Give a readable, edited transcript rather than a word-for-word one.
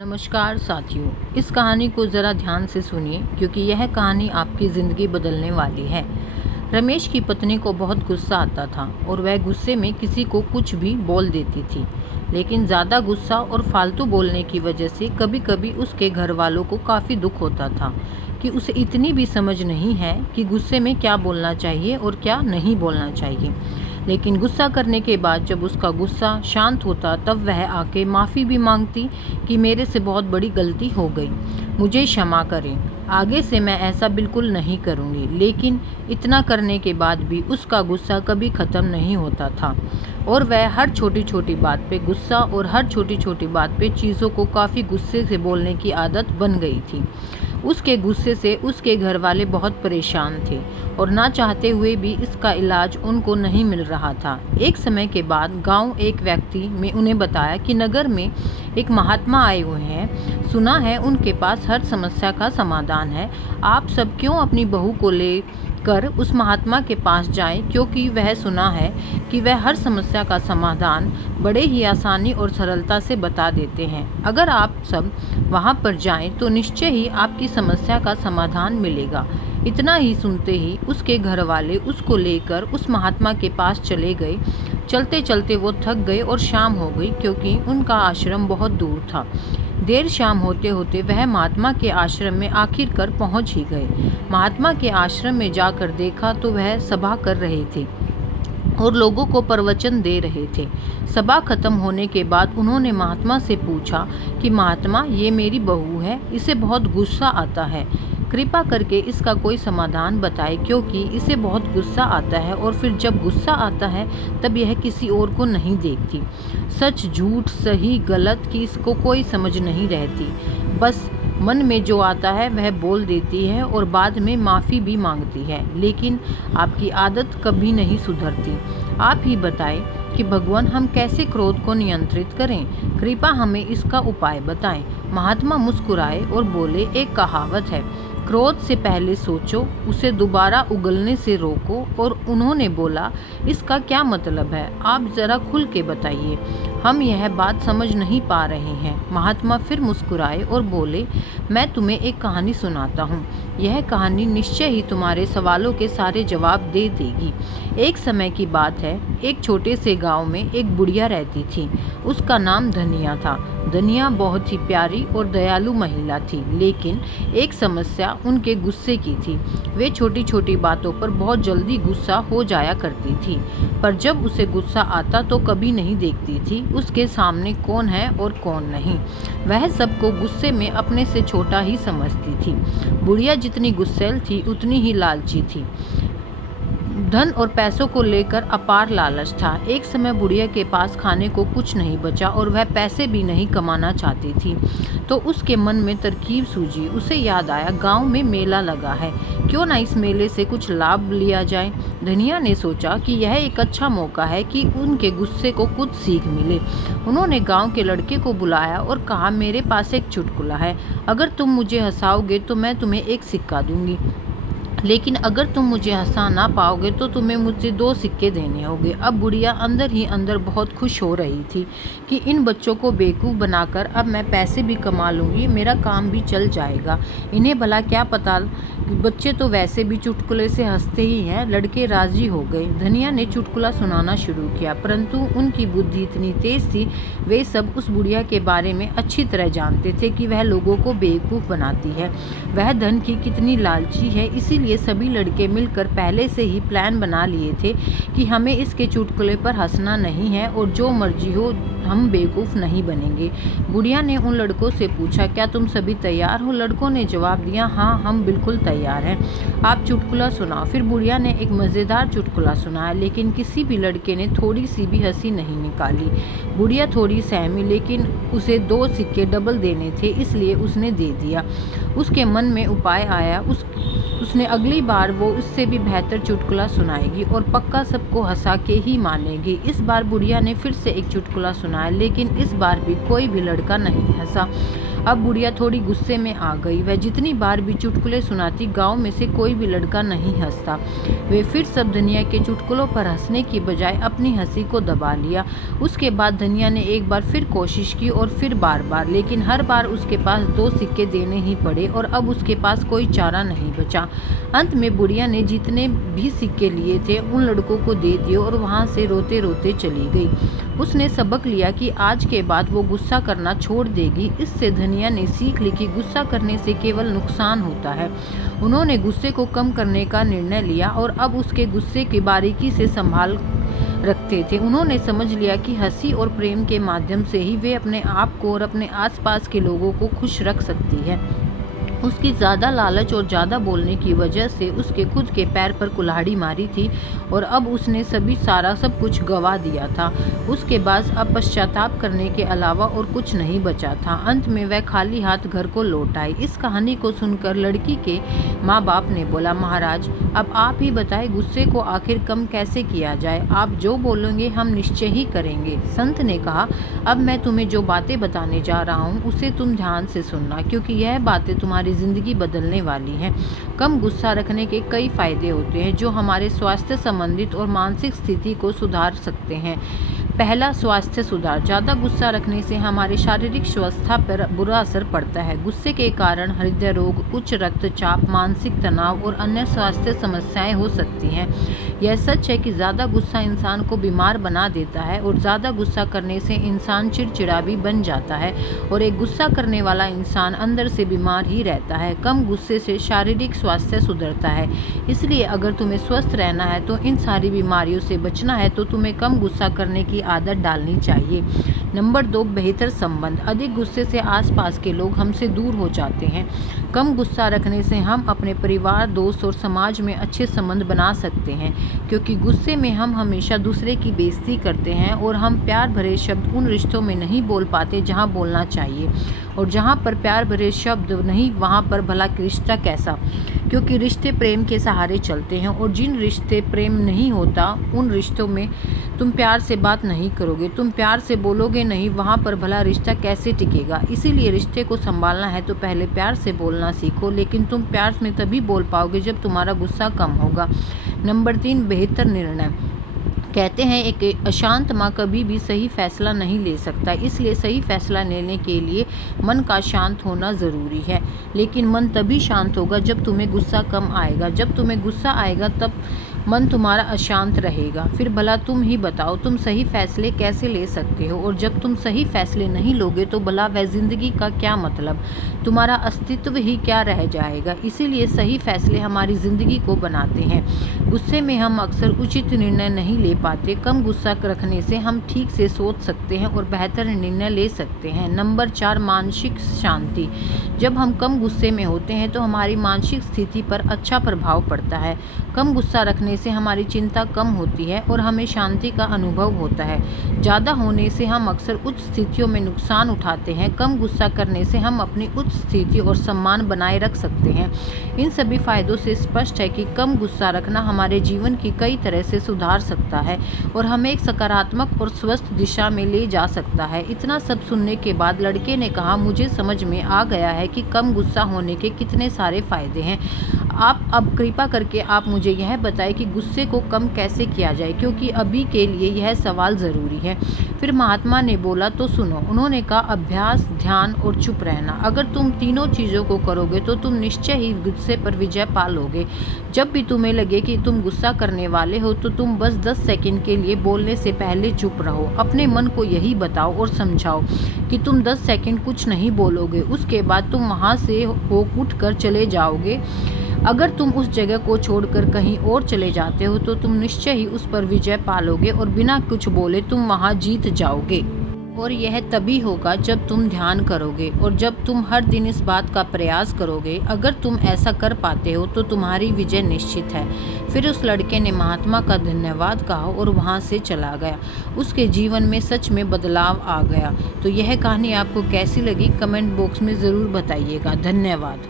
नमस्कार साथियों, इस कहानी को ज़रा ध्यान से सुनिए क्योंकि यह कहानी आपकी ज़िंदगी बदलने वाली है। रमेश की पत्नी को बहुत गुस्सा आता था और वह गुस्से में किसी को कुछ भी बोल देती थी। लेकिन ज़्यादा गुस्सा और फालतू बोलने की वजह से कभी कभी उसके घर वालों को काफ़ी दुख होता था कि उसे इतनी भी समझ नहीं है कि गुस्से में क्या बोलना चाहिए और क्या नहीं बोलना चाहिए। लेकिन गुस्सा करने के बाद जब उसका गुस्सा शांत होता तब वह आके माफ़ी भी मांगती कि मेरे से बहुत बड़ी गलती हो गई, मुझे क्षमा करें, आगे से मैं ऐसा बिल्कुल नहीं करूँगी। लेकिन इतना करने के बाद भी उसका गुस्सा कभी ख़त्म नहीं होता था और वह हर छोटी छोटी बात पे गुस्सा और हर छोटी छोटी बात पे चीज़ों को काफ़ी गुस्से से बोलने की आदत बन गई थी। उसके गुस्से से उसके घर वाले बहुत परेशान थे और ना चाहते हुए भी इसका इलाज उनको नहीं मिल रहा था। एक समय के बाद गांव एक व्यक्ति में उन्हें बताया कि नगर में एक महात्मा आए हुए हैं, सुना है उनके पास हर समस्या का समाधान है। आप सब क्यों अपनी बहू को ले कर उस महात्मा के पास जाएं, क्योंकि वह सुना है कि वह हर समस्या का समाधान बड़े ही आसानी और सरलता से बता देते हैं। अगर आप सब वहां पर जाएं तो निश्चय ही आपकी समस्या का समाधान मिलेगा। इतना ही सुनते ही उसके घर वाले उसको लेकर उस महात्मा के पास चले गए। चलते चलते वो थक गए और शाम हो गई क्योंकि उनका आश्रम बहुत दूर था। देर शाम होते होते वह महात्मा के आश्रम में आखिरकार पहुंच ही गए। महात्मा के आश्रम में जाकर देखा तो वह सभा कर रहे थे और लोगों को प्रवचन दे रहे थे। सभा खत्म होने के बाद उन्होंने महात्मा से पूछा कि महात्मा, ये मेरी बहू है, इसे बहुत गुस्सा आता है, कृपा करके इसका कोई समाधान बताएं क्योंकि इसे बहुत गुस्सा आता है और फिर जब गुस्सा आता है तब यह किसी और को नहीं देखती। सच झूठ सही गलत की इसको कोई समझ नहीं रहती, बस मन में जो आता है वह बोल देती है और बाद में माफ़ी भी मांगती है। लेकिन आपकी आदत कभी नहीं सुधरती। आप ही बताएं कि भगवान, हम कैसे क्रोध को नियंत्रित करें, कृपा हमें इसका उपाय बताएं। महात्मा मुस्कुराए और बोले, एक कहावत है, क्रोध से पहले सोचो, उसे दोबारा उगलने से रोको। और उन्होंने बोला, इसका क्या मतलब है, आप ज़रा खुल के बताइए, हम यह बात समझ नहीं पा रहे हैं। महात्मा फिर मुस्कुराए और बोले, मैं तुम्हें एक कहानी सुनाता हूँ, यह कहानी निश्चय ही तुम्हारे सवालों के सारे जवाब दे देगी। एक समय की बात है, एक छोटे से गांव में एक बुढ़िया रहती थी। उसका नाम धनिया था। धनिया बहुत ही प्यारी और दयालु महिला थी, लेकिन एक समस्या उनके गुस्से की थी। वे छोटी छोटी बातों पर बहुत जल्दी गुस्सा हो जाया करती थी, पर जब उसे गुस्सा आता तो कभी नहीं देखती थी उसके सामने कौन है और कौन नहीं। वह सबको गुस्से में अपने से छोटा ही समझती थी। बुढ़िया जितनी गुस्सैल थी उतनी ही लालची थी। धन और पैसों को लेकर अपार लालच था। एक समय बुढ़िया के पास खाने को कुछ नहीं बचा और वह पैसे भी नहीं कमाना चाहती थी। तो उसके मन में तरकीब सूझी। उसे याद आया, गांव में मेला लगा है, क्यों ना इस मेले से कुछ लाभ लिया जाए। धनिया ने सोचा कि यह एक अच्छा मौका है कि उनके गुस्से को कुछ सीख मिले। उन्होंने गाँव के लड़के को बुलाया और कहा, मेरे पास एक चुटकुला है, अगर तुम मुझे हंसाओगे तो मैं तुम्हें एक सिक्का दूंगी, लेकिन अगर तुम मुझे हंसा ना पाओगे तो तुम्हें मुझसे 2 सिक्के देने होंगे। अब बुढ़िया अंदर ही अंदर बहुत खुश हो रही थी कि इन बच्चों को बेवकूफ़ बनाकर अब मैं पैसे भी कमा लूँगी, मेरा काम भी चल जाएगा। इन्हें भला क्या पता, बच्चे तो वैसे भी चुटकुले से हंसते ही हैं। लड़के राजी हो गए। धनिया ने चुटकुला सुनाना शुरू किया, परंतु उनकी बुद्धि इतनी तेज थी, वे सब उस बुढ़िया के बारे में अच्छी तरह जानते थे कि वह लोगों को बेवकूफ़ बनाती है, वह धन की कितनी लालची है। इसीलिए सभी लड़के मिलकर पहले से ही प्लान बना लिए थे कि हमें इसके चुटकुले पर हंसना नहीं है और जो मर्जी हो, हम बेवकूफ़ नहीं बनेंगे। बुढ़िया ने उन लड़कों से पूछा, क्या तुम सभी तैयार हो? लड़कों ने जवाब दिया, हाँ, हम बिल्कुल तैयार हैं, आप चुटकुला सुनाओ। फिर बुढ़िया ने एक मज़ेदार चुटकुला सुनाया, लेकिन किसी भी लड़के ने थोड़ी सी भी हंसी नहीं निकाली। बुढ़िया थोड़ी सहमी, लेकिन उसे 2 सिक्के डबल देने थे, इसलिए उसने दे दिया। उसके मन में उपाय आया, उसने अगली बार वो इससे भी बेहतर चुटकुला सुनाएगी और पक्का सबको हंसा के ही मानेगी। इस बार बुढ़िया ने फिर से एक चुटकुला सुनाया, लेकिन इस बार भी कोई भी लड़का नहीं हंसा। अब बुढ़िया थोड़ी गुस्से में आ गई। वह जितनी बार भी चुटकुले सुनाती, गांव में से कोई भी लड़का नहीं हंसता। वे फिर सब धनिया के चुटकुलों पर हंसने की बजाय अपनी हंसी को दबा लिया। उसके बाद धनिया ने एक बार फिर कोशिश की और फिर बार बार, लेकिन हर बार उसके पास 2 सिक्के देने ही पड़े और अब उसके पास कोई चारा नहीं बचा। अंत में बुढ़िया ने जितने भी सिक्के लिए थे उन लड़कों को दे दिए और वहां से रोते रोते चली गई। उसने सबक लिया कि आज के बाद वो गुस्सा करना छोड़ देगी। इससे धनिया ने सीख ली कि गुस्सा करने से केवल नुकसान होता है। उन्होंने गुस्से को कम करने का निर्णय लिया और अब उसके गुस्से की बारीकी से संभाल रखते थे। उन्होंने समझ लिया कि हंसी और प्रेम के माध्यम से ही वे अपने आप को और अपने आसपास के लोगों को खुश रख सकती है। उसकी ज़्यादा लालच और ज़्यादा बोलने की वजह से उसके खुद के पैर पर कुल्हाड़ी मारी थी और अब उसने सब कुछ गंवा दिया था। उसके बाद अब पश्चाताप करने के अलावा और कुछ नहीं बचा था। अंत में वह खाली हाथ घर को लौट आई। इस कहानी को सुनकर लड़की के माँ बाप ने बोला, महाराज अब आप ही बताएं गुस्से को आखिर कम कैसे किया जाए। आप जो बोलेंगे हम निश्चय ही करेंगे। संत ने कहा, अब मैं तुम्हें जो बातें बताने जा रहा हूँ उसे तुम ध्यान से सुनना, क्योंकि यह बातें तुम्हारी जिंदगी बदलने वाली हैं। कम गुस्सा रखने के कई फायदे होते हैं जो हमारे स्वास्थ्य संबंधित और मानसिक स्थिति को सुधार सकते हैं। पहला, स्वास्थ्य सुधार। ज़्यादा गुस्सा रखने से हमारे शारीरिक स्वास्थ्य पर बुरा असर पड़ता है। गुस्से के कारण हृदय रोग, उच्च रक्तचाप, मानसिक तनाव और अन्य स्वास्थ्य समस्याएं हो सकती हैं। यह सच है कि ज़्यादा गुस्सा इंसान को बीमार बना देता है और ज़्यादा गुस्सा करने से इंसान चिड़चिड़ा भी बन जाता है और एक गुस्सा करने वाला इंसान अंदर से बीमार ही रहता है। कम गुस्से से शारीरिक स्वास्थ्य सुधरता है। इसलिए अगर तुम्हें स्वस्थ रहना है तो इन सारी बीमारियों से बचना है तो तुम्हें कम गुस्सा करने की आदत डालनी चाहिए। नंबर 2, बेहतर संबंध। अधिक गुस्से से आसपास के लोग हमसे दूर हो जाते हैं। कम गुस्सा रखने से हम अपने परिवार, दोस्त और समाज में अच्छे संबंध बना सकते हैं, क्योंकि गुस्से में हम हमेशा दूसरे की बेइज्जती करते हैं और हम प्यार भरे शब्द उन रिश्तों में नहीं बोल पाते जहां बोलना चाहिए। और जहां पर प्यार भरे शब्द नहीं वहां पर भला रिश्ता कैसा, क्योंकि रिश्ते प्रेम के सहारे चलते हैं और जिन रिश्ते प्रेम नहीं होता उन रिश्तों में तुम प्यार से बात नहीं करोगे, तुम प्यार से बोलोगे नहीं, वहाँ पर भला रिश्ता कैसे टिकेगा। इसीलिए रिश्ते को संभालना है तो पहले प्यार से बोलना सीखो, लेकिन तुम प्यार में तभी बोल पाओगे जब तुम्हारा गुस्सा कम होगा। नंबर 3, बेहतर निर्णय। कहते हैं एक अशांत माँ कभी भी सही फैसला नहीं ले सकता, इसलिए सही फैसला लेने के लिए मन का शांत होना ज़रूरी है। लेकिन मन तभी शांत होगा जब तुम्हें गुस्सा कम आएगा। जब तुम्हें गुस्सा आएगा तब मन तुम्हारा अशांत रहेगा। फिर भला तुम ही बताओ तुम सही फैसले कैसे ले सकते हो, और जब तुम सही फैसले नहीं लोगे तो भला वह ज़िंदगी का क्या मतलब, तुम्हारा अस्तित्व ही क्या रह जाएगा। इसीलिए सही फैसले हमारी ज़िंदगी को बनाते हैं। गुस्से में हम अक्सर उचित निर्णय नहीं ले पाते। कम गुस्सा रखने से हम ठीक से सोच सकते हैं और बेहतर निर्णय ले सकते हैं। नंबर 4, मानसिक शांति। जब हम कम गुस्से में होते हैं तो हमारी मानसिक स्थिति पर अच्छा प्रभाव पड़ता है। कम गुस्सा रखने से हमारी चिंता कम होती है और हमें शांति का अनुभव होता है। ज़्यादा होने से हम अक्सर उच्च स्थितियों में नुकसान उठाते हैं। कम गुस्सा करने से हम अपनी उच्च स्थिति और सम्मान बनाए रख सकते हैं। इन सभी फायदों से स्पष्ट है कि कम गुस्सा रखना हमारे जीवन की कई तरह से सुधार सकता है और हमें एक सकारात्मक और स्वस्थ दिशा में ले जा सकता है। इतना सब सुनने के बाद लड़के ने कहा, मुझे समझ में आ गया है कि कम गुस्सा होने के कितने सारे फायदे हैं। आप अब कृपा करके आप मुझे यह बताएं कि गुस्से को कम कैसे किया जाए, क्योंकि अभी के लिए यह सवाल ज़रूरी है। फिर महात्मा ने बोला, तो सुनो। उन्होंने कहा, अभ्यास, ध्यान और चुप रहना। अगर तुम तीनों चीज़ों को करोगे तो तुम निश्चय ही गुस्से पर विजय पा लोगे। जब भी तुम्हें लगे कि तुम गुस्सा करने वाले हो तो तुम बस 10 सेकंड के लिए बोलने से पहले चुप रहो। अपने मन को यही बताओ और समझाओ कि तुम 10 सेकंड कुछ नहीं बोलोगे। उसके बाद तुम वहाँ से उठ कर चले जाओगे। अगर तुम उस जगह को छोड़कर कहीं और चले जाते हो तो तुम निश्चय ही उस पर विजय पालोगे और बिना कुछ बोले तुम वहां जीत जाओगे। और यह तभी होगा जब तुम ध्यान करोगे और जब तुम हर दिन इस बात का प्रयास करोगे। अगर तुम ऐसा कर पाते हो तो तुम्हारी विजय निश्चित है। फिर उस लड़के ने महात्मा का धन्यवाद कहा और वहां से चला गया। उसके जीवन में सच में बदलाव आ गया। तो यह कहानी आपको कैसी लगी कमेंट बॉक्स में ज़रूर बताइएगा। धन्यवाद।